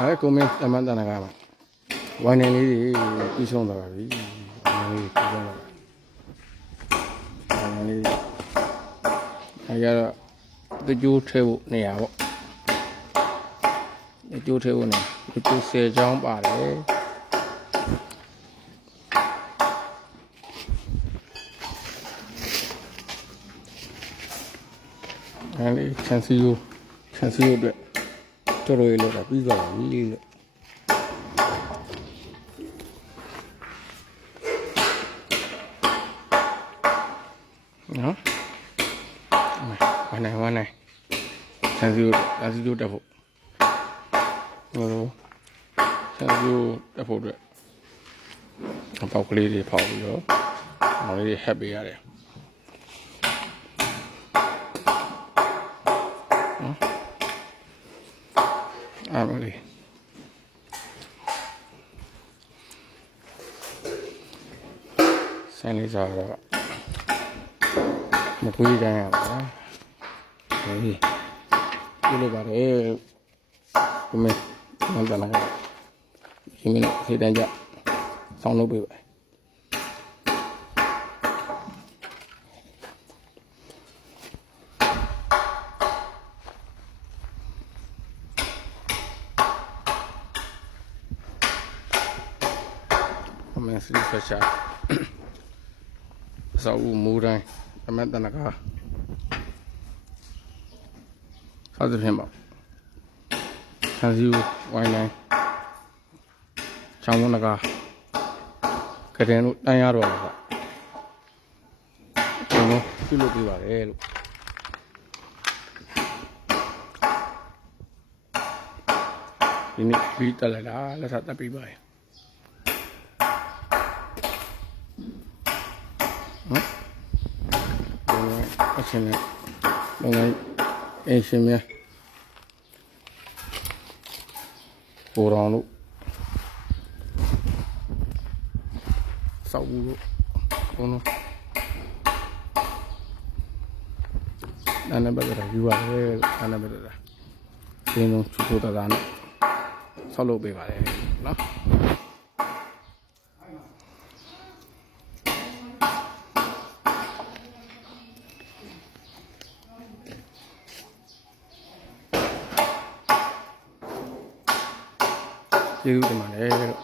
အဲ့ကိုမင်းတမန်တန်ကပါဝိုင်းနေလေးတွေပြီးဆုံးသွားပါပြီဝိုင်းနေလေးပြီးဆုံးသွားပါဝိုင်းနေလေးအဲ့ကြတော့တကြိုးထဲဖို့နေရပေါ့တကြိုးထဲဖို့နေတကြိုး10ချောင်းပါတယ်အဲ့ဒီချန်စီယိုအတွက်တော်တော်လေးလောက်တာပြီးသွားပါပြီလို့နော်ဝမ်းနိုင်ချန်စီယိုတက်ဖို့ချန်စီယိုတက်ဖို့အတွက်အပေါက်ကလေးတွေဖောက်ပြီးတော့မောင်လေးတွေဟက်ပေးရတယ်အားမလေးဆိုင်လေးစားတော့မကွေးတိုင်းရပါလားဟေးဒီလိုပါတယ်ကိုမင်းမန်တနာဒီမင်းခေတ္တကြဆောင်းလုပ်ပေးပါမင်းစရိဖချာစောက်ဦးမူတိုင်းအမတ်တနကစားသဖြင့်ပေါ့ဆန်စီဝိုင်းတိုင်းချောင်းမနကကတဲ့တို့တန်းရတော့ပါကျွန်တော်ပြုလုပ်ပေးပါတယ်လို့ဒီနေ့ဗီတက်လာတာလက်ထပ်တက်ပြီးပါရဲ့အချင်းနဲ့ဘာလဲအရှင်မြတ်ပေါ်တော်လို့စောက်ဘူးလို့ဘုံတော့နာနေပါကြတာယူပါတယ်နာနေပါကြတာဒီလိုချူချူတာနဲ့ဆောက်လုပ်ပေးပါတယ်နော်ကျေးဇူးတင်ပါတယ်လို့